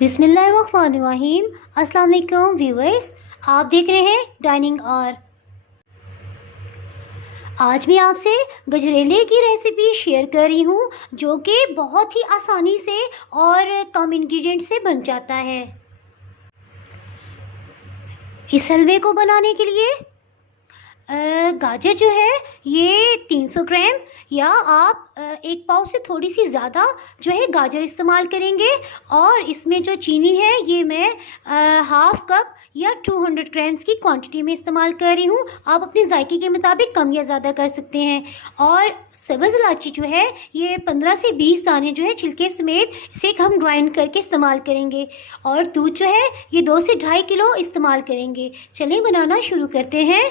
बिस्मिल्लाहिर्रहमानिर्रहीम। अस्सलाम वालेकुम व्यूअर्स, आप देख रहे हैं डाइनिंग और। आज मैं आपसे गजरेले की रेसिपी शेयर कर रही हूँ जो कि बहुत ही आसानी से और कम इंग्रेडिएंट से बन जाता है। इस हलवे को बनाने के लिए गाजर जो है ये 300 ग्राम या आप एक पाव से थोड़ी सी ज़्यादा जो है गाजर इस्तेमाल करेंगे। और इसमें जो चीनी है ये मैं हाफ़ कप या 200 ग्राम्स की क्वांटिटी में इस्तेमाल कर रही हूँ। आप अपने जायके के मुताबिक कम या ज़्यादा कर सकते हैं। और सब्ज़ इलायची जो है ये 15 से 20 दाने जो है छिलके समेत इसे हम ग्राइंड करके इस्तेमाल करेंगे। और दूध जो है ये 2 से 2.5 किलो इस्तेमाल करेंगे। चलिए बनाना शुरू करते हैं।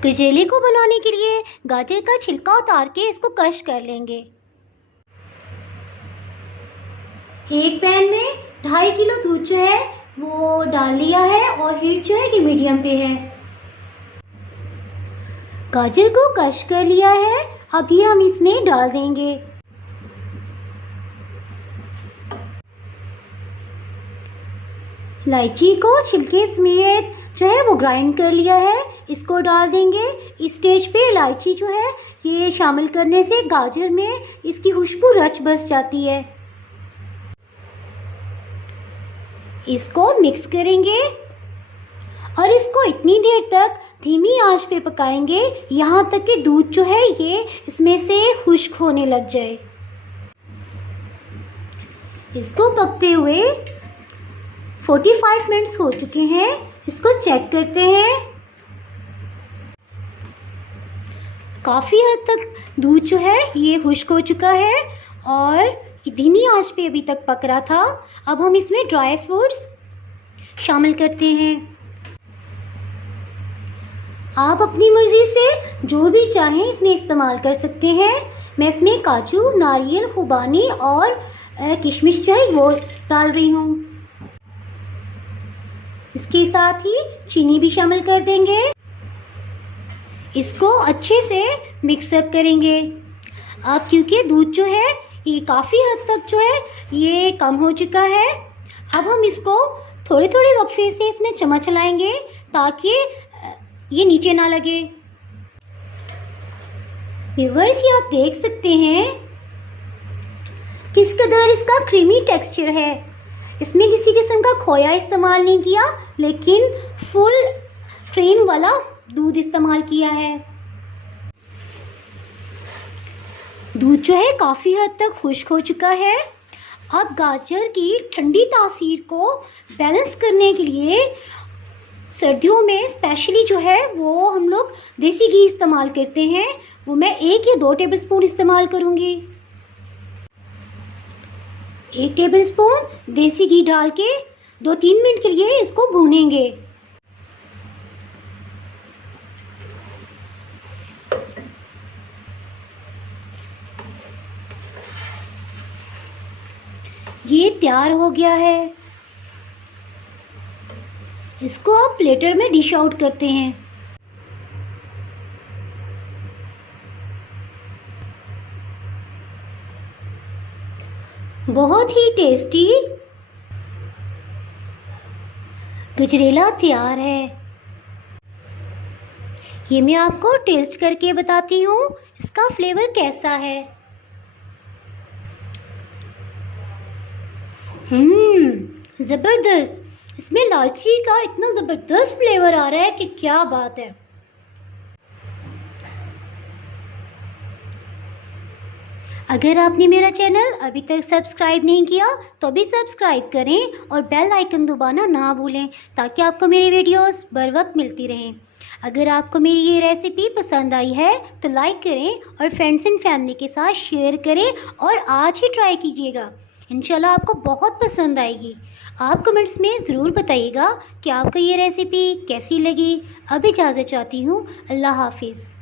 गजरेले को बनाने के लिए गाजर का छिलका उतार के इसको क्रश कर लेंगे। एक पैन में 2.5 किलो दूध जो है वो डाल लिया है और हीट जो है कि मीडियम पे है। गाजर को क्रश कर लिया है, अभी हम इसमें डाल देंगे। इलायची को छिलके समेत जो है वो ग्राइंड कर लिया है, इसको डाल देंगे। इस स्टेज पे इलायची जो है ये शामिल करने से गाजर में इसकी खुशबू रच बस जाती है। इसको मिक्स करेंगे और इसको इतनी देर तक धीमी आंच पे पकाएंगे यहाँ तक कि दूध जो है ये इसमें से खुश्क होने लग जाए। इसको पकते हुए 45 मिनट्स हो चुके हैं। इसको चेक करते हैं। काफ़ी हद तक दूध जो है ये खुश्क हो चुका है और धीमी आंच पे अभी तक पक रहा था। अब हम इसमें ड्राई फ्रूट्स शामिल करते हैं। आप अपनी मर्ज़ी से जो भी चाहें इसमें इस्तेमाल कर सकते हैं। मैं इसमें काजू, नारियल, खुबानी और किशमिश जो है वो डाल रही हूँ। इसके साथ ही चीनी भी शामिल कर देंगे। इसको अच्छे से मिक्सअप करेंगे। अब क्योंकि दूध जो है ये काफ़ी हद तक जो है ये कम हो चुका है, अब हम इसको थोड़े थोड़े वक्फे से इसमें चम्मच चलाएंगे ताकि ये नीचे ना लगे। व्यूअर्स, ये आप देख सकते हैं किस कदर इसका क्रीमी टेक्सचर है। इसमें किसी किस्म का खोया इस्तेमाल नहीं किया, लेकिन फुल क्रीम वाला दूध इस्तेमाल किया है। दूध जो है काफ़ी हद तक खुश्क हो चुका है। अब गाजर की ठंडी तासीर को बैलेंस करने के लिए सर्दियों में स्पेशली जो है वो हम लोग देसी घी इस्तेमाल करते हैं। वो मैं 1 या 2 टेबलस्पून इस्तेमाल करूँगी। 1 टेबलस्पून देसी घी डाल के 2-3 मिनट के लिए इसको भूनेंगे। ये तैयार हो गया है। इसको आप प्लेटर में डिश आउट करते हैं। बहुत ही टेस्टी गजरेला तैयार है। ये मैं आपको टेस्ट करके बताती हूँ इसका फ्लेवर कैसा है। ज़बरदस्त। इसमें इलायची का इतना ज़बरदस्त फ्लेवर आ रहा है कि क्या बात है। अगर आपने मेरा चैनल अभी तक सब्सक्राइब नहीं किया तो भी सब्सक्राइब करें और बेल आइकन दबाना ना भूलें ताकि आपको मेरी वीडियोस बर वक्त मिलती रहें। अगर आपको मेरी ये रेसिपी पसंद आई है तो लाइक करें और फ्रेंड्स एंड फैमिली के साथ शेयर करें और आज ही ट्राई कीजिएगा। इंशाल्लाह आपको बहुत पसंद आएगी। आप कमेंट्स में ज़रूर बताइएगा कि आपको ये रेसिपी कैसी लगी। अब इजाज़त चाहती हूँ। अल्लाह हाफिज़।